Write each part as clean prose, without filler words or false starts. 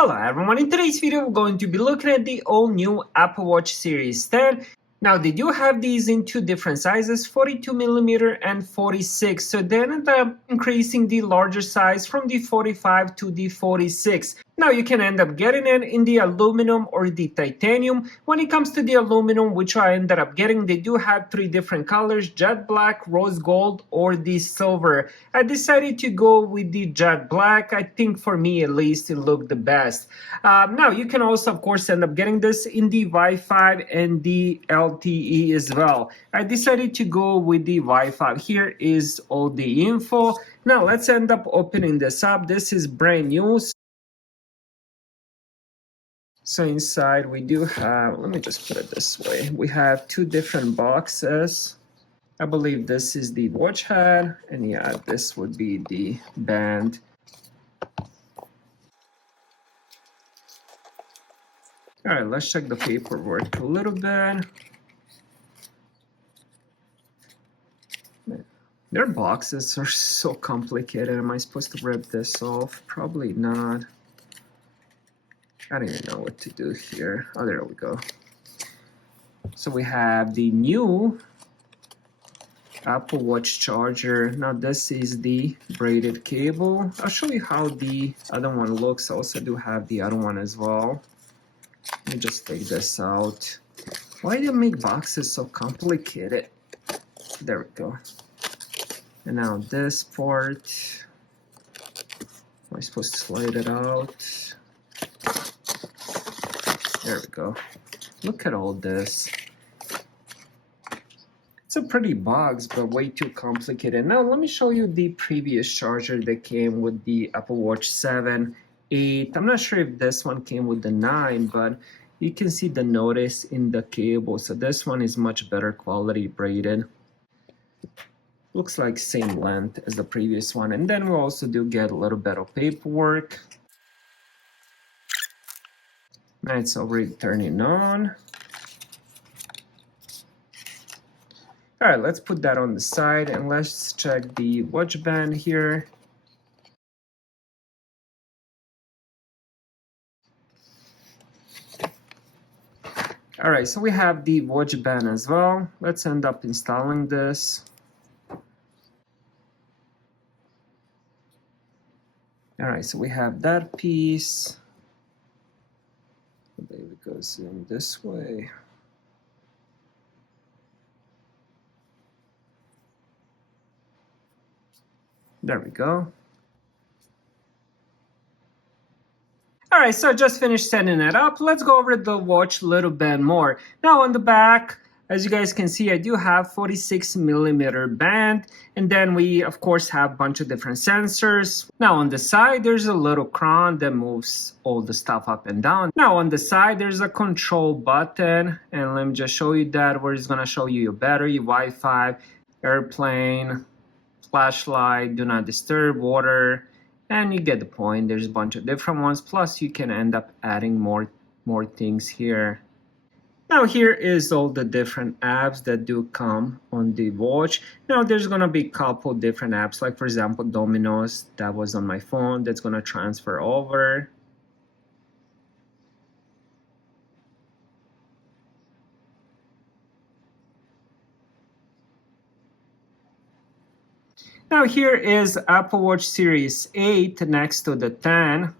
Hello everyone, in today's video we're going to be looking at the all new Apple Watch Series 10. Now they do have these in two different sizes, 42mm and 46, so they ended up increasing the larger size from the 45 to the 46. Now you can end up getting it in the aluminum or the titanium. When it comes to the aluminum, which I ended up getting, they do have three different colors: jet black, rose gold, or the silver. I decided to go with the jet black. I think for me at least it looked the best. Now you can also of course end up getting this in the Wi-Fi and the LTE as well. I decided to go with the Wi-Fi. Here is all the info. Now let's end up opening this up. This is brand new. So inside we do have, let me just put it this way, we have two different boxes. I believe this is the watch head, and yeah, this would be the band. All right, let's check the paperwork a little bit. Their boxes are so complicated. Am I supposed to rip this off? Probably not. I don't even know what to do here. Oh, there we go. So we have the new Apple Watch charger. Now this is the braided cable. I'll show you how the other one looks. I also do have the other one as well. Let me just take this out. Why do you make boxes so complicated? There we go. And now this part. Am I supposed to slide it out? There we go. Look at all this. It's a pretty box, but way too complicated. Now let me show you the previous charger that came with the Apple Watch 7, 8. I'm not sure if this one came with the 9, but you can see the notice in the cable. So this one is much better quality braided. Looks like same length as the previous one. And then we also do get a little bit of paperwork. Now it's already turning on. All right, let's put that on the side and let's check the watch band here. All right, so we have the watch band as well. Let's end up installing this. All right, so we have that piece. The baby goes in this way. There we go. All right, so I just finished setting it up. Let's go over the watch a little bit more. Now on the back, as you guys can see, I do have 46mm band, and then we of course have a bunch of different sensors. Now on the side, there's a little crown that moves all the stuff up and down. Now on the side, there's a control button, and let me just show you that, where it's gonna show you your battery, Wi-Fi, airplane, flashlight, do not disturb, water, and you get the point. There's a bunch of different ones, plus you can end up adding more things here. Now here is all the different apps that do come on the watch. Now there's gonna be a couple different apps, like for example Domino's, that was on my phone, that's gonna transfer over. Now here is Apple Watch Series 8 next to the 10.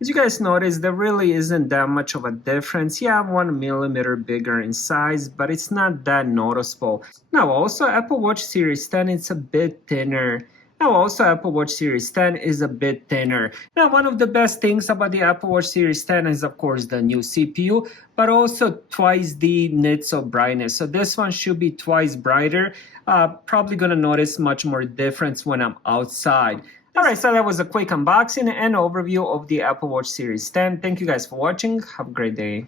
As you guys notice, there really isn't that much of a difference. Yeah, 1mm bigger in size, but it's not that noticeable. Now also Apple Watch Series 10, it's a bit thinner. Now also Apple Watch Series 10 is a bit thinner. Now one of the best things about the Apple Watch Series 10 is of course the new CPU, but also twice the nits of brightness. So this one should be twice brighter. Probably gonna notice much more difference when I'm outside. Alright, so that was a quick unboxing and overview of the Apple Watch Series 10. Thank you guys for watching. Have a great day.